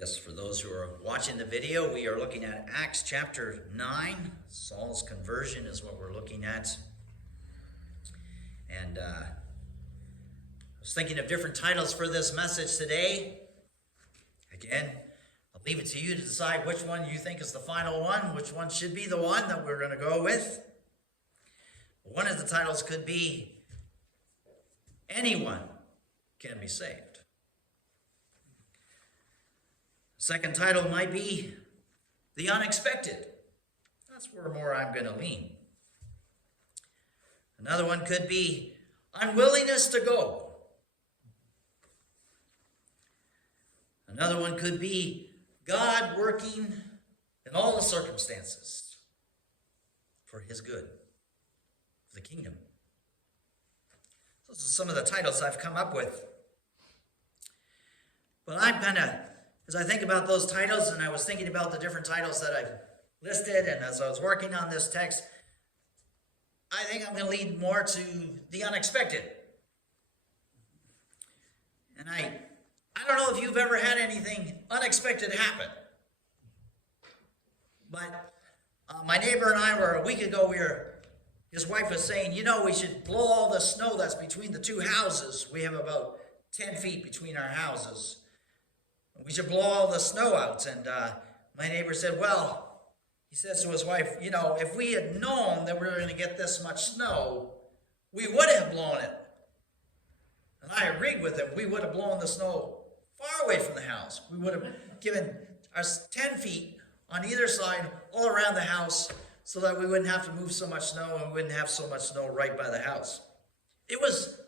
Yes, for those who are watching the video, we are looking at Acts chapter 9. Saul's conversion is what we're looking at. And I was thinking of different titles for this message today. Again, I'll leave it to you to decide which one you think is the final one, which one should be the one that we're going to go with. One of the titles could be, Anyone Can Be Saved. Second title might be The Unexpected. That's where more I'm going to lean. Another one could be Unwillingness to Go. Another one could be God working in all the circumstances for his good, for the kingdom. Those are some of the titles I've come up with. But I'm kind of, as I think about those titles, and I was thinking about the different titles that I've listed, and as I was working on this text, I think I'm going to lean more to the unexpected. And I don't know if you've ever had anything unexpected happen. But my neighbor and I were, a week ago, his wife was saying, we should blow all the snow that's between the two houses. We have about 10 feet between our houses. We should blow all the snow out. And my neighbor said, he says to his wife, if we had known that we were going to get this much snow, we would have blown it. And I agreed with him. We would have blown the snow far away from the house. We would have given us 10 feet on either side all around the house so that we wouldn't have to move so much snow and we wouldn't have so much snow right by the house. It was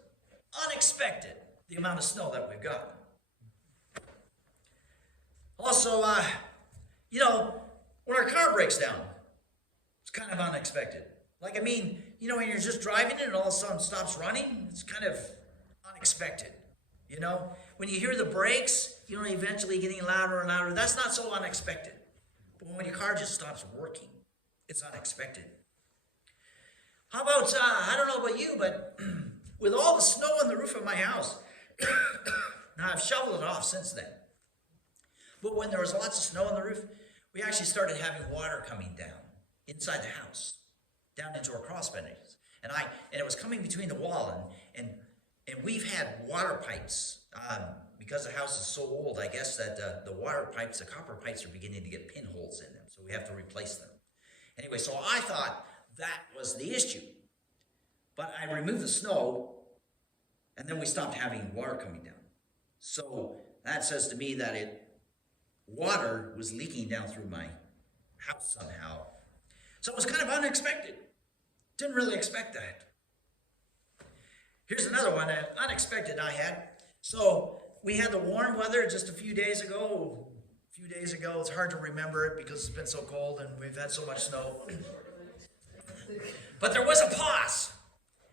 unexpected, the amount of snow that we've got. Also, when our car breaks down, it's kind of unexpected. When you're just driving it and all of a sudden it stops running, it's kind of unexpected. When you hear the brakes, eventually getting louder and louder, that's not so unexpected. But when your car just stops working, it's unexpected. How about, I don't know about you, but with all the snow on the roof of my house, now I've shoveled it off since then. But when there was lots of snow on the roof, we actually started having water coming down inside the house, down into our cross benches. And it was coming between the wall, and we've had water pipes, because the house is so old, I guess that the water pipes, the copper pipes are beginning to get pinholes in them, so we have to replace them. Anyway, so I thought that was the issue. But I removed the snow, and then we stopped having water coming down. So that says to me that water was leaking down through my house somehow. So it was kind of unexpected. Didn't really expect that. Here's another one, unexpected I had. So we had the warm weather just a few days ago. It's hard to remember it because it's been so cold and we've had so much snow. But there was a pause.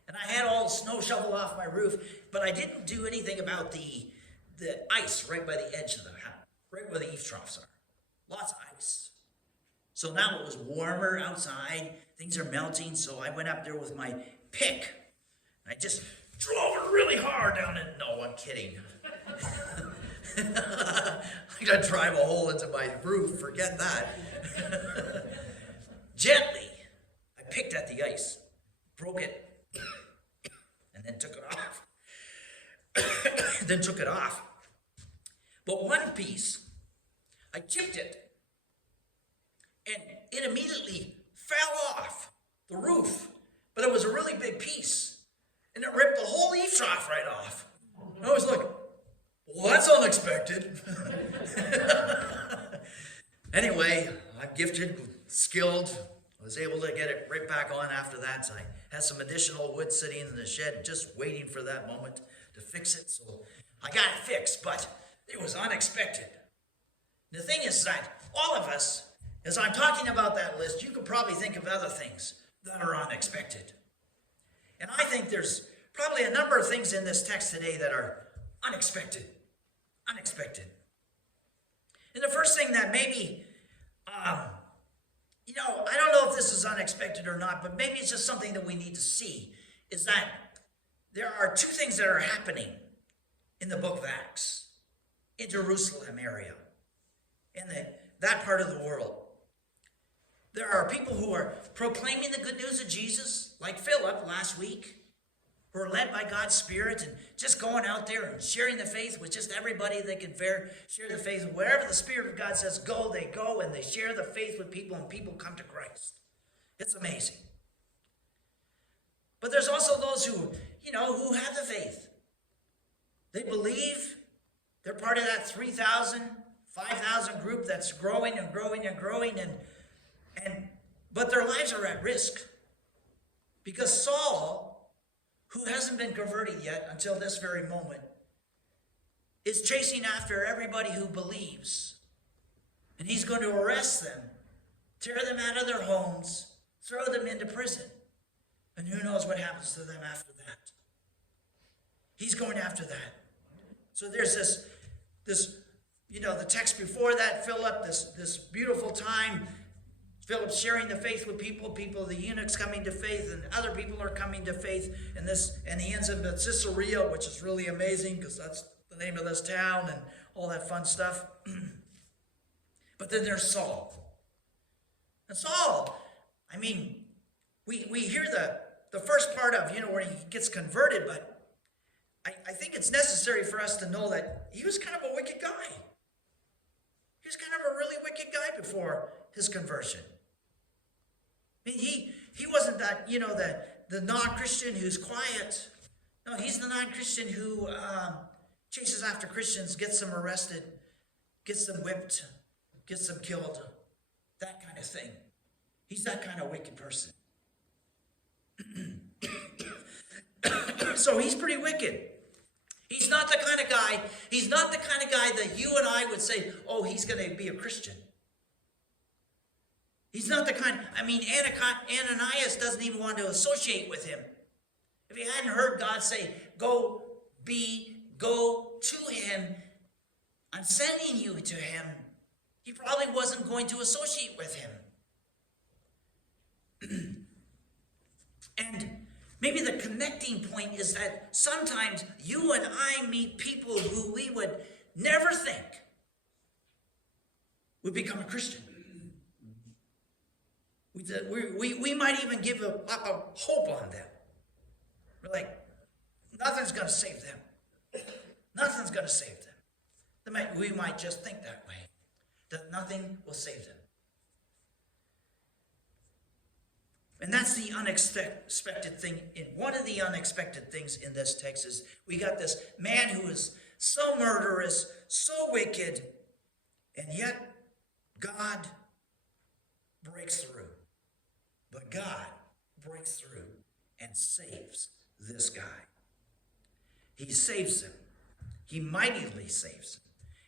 And I had all the snow shoveled off my roof, but I didn't do anything about the ice right by the edge of the house, right where the eave troughs are. Lots of ice. So now it was warmer outside. Things are melting, so I went up there with my pick. I just drove it really hard down it. No, I'm kidding. I'm going to drive a hole into my roof. Forget that. Gently, I picked at the ice, broke it, and then took it off. But one piece, I chipped it, and it immediately fell off the roof. But it was a really big piece. And it ripped the whole eave trough right off. And I was like, well, that's unexpected. Anyway, I'm gifted, skilled. I was able to get it right back on after that. So I had some additional wood sitting in the shed just waiting for that moment to fix it. So I got it fixed, but it was unexpected. The thing is that all of us, as I'm talking about that list, you could probably think of other things that are unexpected. And I think there's probably a number of things in this text today that are unexpected. Unexpected. And the first thing that maybe, I don't know if this is unexpected or not, but maybe it's just something that we need to see, is that there are two things that are happening in the book of Acts, in Jerusalem area. in that part of the world. There are people who are proclaiming the good news of Jesus, like Philip last week, who are led by God's Spirit and just going out there and sharing the faith with just everybody they can share the faith. Wherever the Spirit of God says go, they go and they share the faith with people and people come to Christ. It's amazing. But there's also those who have the faith. They believe. They're part of that 3,000, 5,000 group that's growing and growing and growing. But their lives are at risk. Because Saul, who hasn't been converted yet until this very moment, is chasing after everybody who believes. And he's going to arrest them, tear them out of their homes, throw them into prison. And who knows what happens to them after that. He's going after that. So there's this the text before that, Philip, this beautiful time, Philip sharing the faith with people, the eunuchs coming to faith, and other people are coming to faith, and he ends up at Caesarea, which is really amazing because that's the name of this town and all that fun stuff. But then there's Saul. And Saul, we hear the first part of, where he gets converted, but I think it's necessary for us to know that he was kind of a wicked guy. He was kind of a really wicked guy before his conversion. He wasn't that, the non-Christian who's quiet. No, he's the non-Christian who chases after Christians, gets them arrested, gets them whipped, gets them killed, that kind of thing. He's that kind of wicked person. So he's pretty wicked. He's not the kind of guy that you and I would say, oh, he's going to be a Christian. He's not the kind, Ananias doesn't even want to associate with him. If he hadn't heard God say, go to him, I'm sending you to him, he probably wasn't going to associate with him. And maybe the connecting point is that sometimes you and I meet people who we would never think would become a Christian. We might even give up a hope on them. We're like, nothing's going to save them. Nothing's going to save them. We might just think that way, that nothing will save them. And that's the unexpected thing. One of the unexpected things in this text is we got this man who is so murderous, so wicked, and yet God breaks through. But God breaks through and saves this guy. He saves him. He mightily saves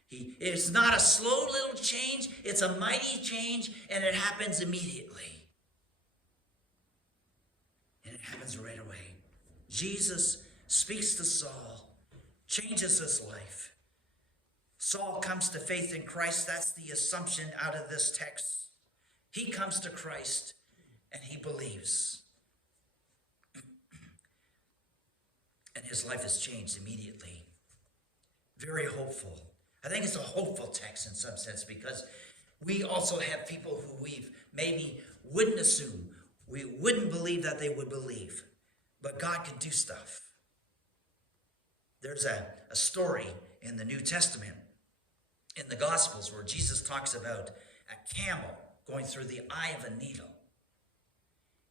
him. It's not a slow little change. It's a mighty change, and it happens immediately. And it happens right away. Jesus speaks to Saul, changes his life. Saul comes to faith in Christ. That's the assumption out of this text. He comes to Christ and he believes. And his life is changed immediately. Very hopeful. I think it's a hopeful text in some sense because we also have people who we maybe wouldn't assume. We wouldn't believe that they would believe. But God can do stuff. There's a story in the New Testament, in the Gospels, where Jesus talks about a camel going through the eye of a needle.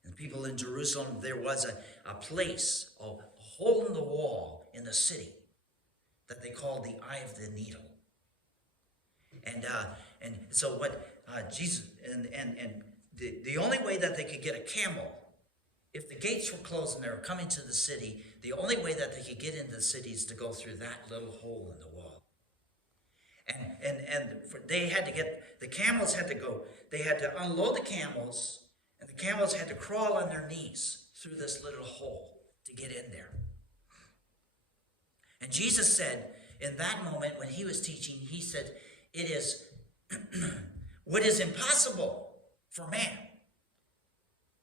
And people in Jerusalem, there was a place, a hole in the wall in the city that they called the eye of the needle. And so what Jesus, the only way that they could get a camel, if the gates were closed and they were coming to the city, the only way that they could get into the city is to go through that little hole in the wall. And they had to get, the camels had to go, they had to unload the camels, and the camels had to crawl on their knees through this little hole to get in there. And Jesus said, in that moment when he was teaching, he said, it is what is impossible for man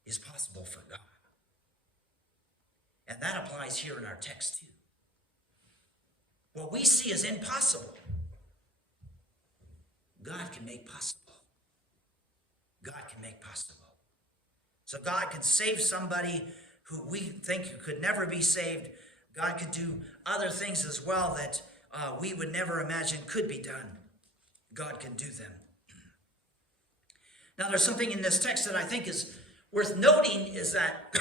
is possible for God. And that applies here in our text too. What we see as impossible, God can make possible. God can make possible. So God can save somebody who we think could never be saved. God could do other things as well that we would never imagine could be done. God can do them. Now there's something in this text that I think is worth noting, is that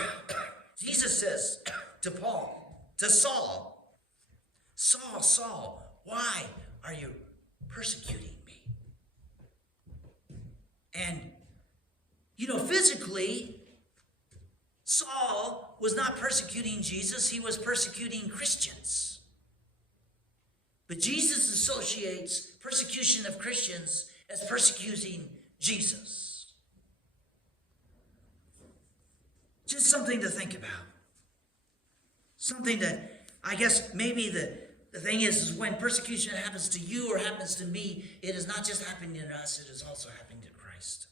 Jesus says to Saul, Saul, Saul, why are you persecuting me? And, physically, Saul was not persecuting Jesus, he was persecuting Christians. But Jesus associates persecution of Christians as persecuting Jesus. Just something to think about. Something that, I guess, maybe the thing is when persecution happens to you or happens to me, it is not just happening to us, it is also happening to Christ.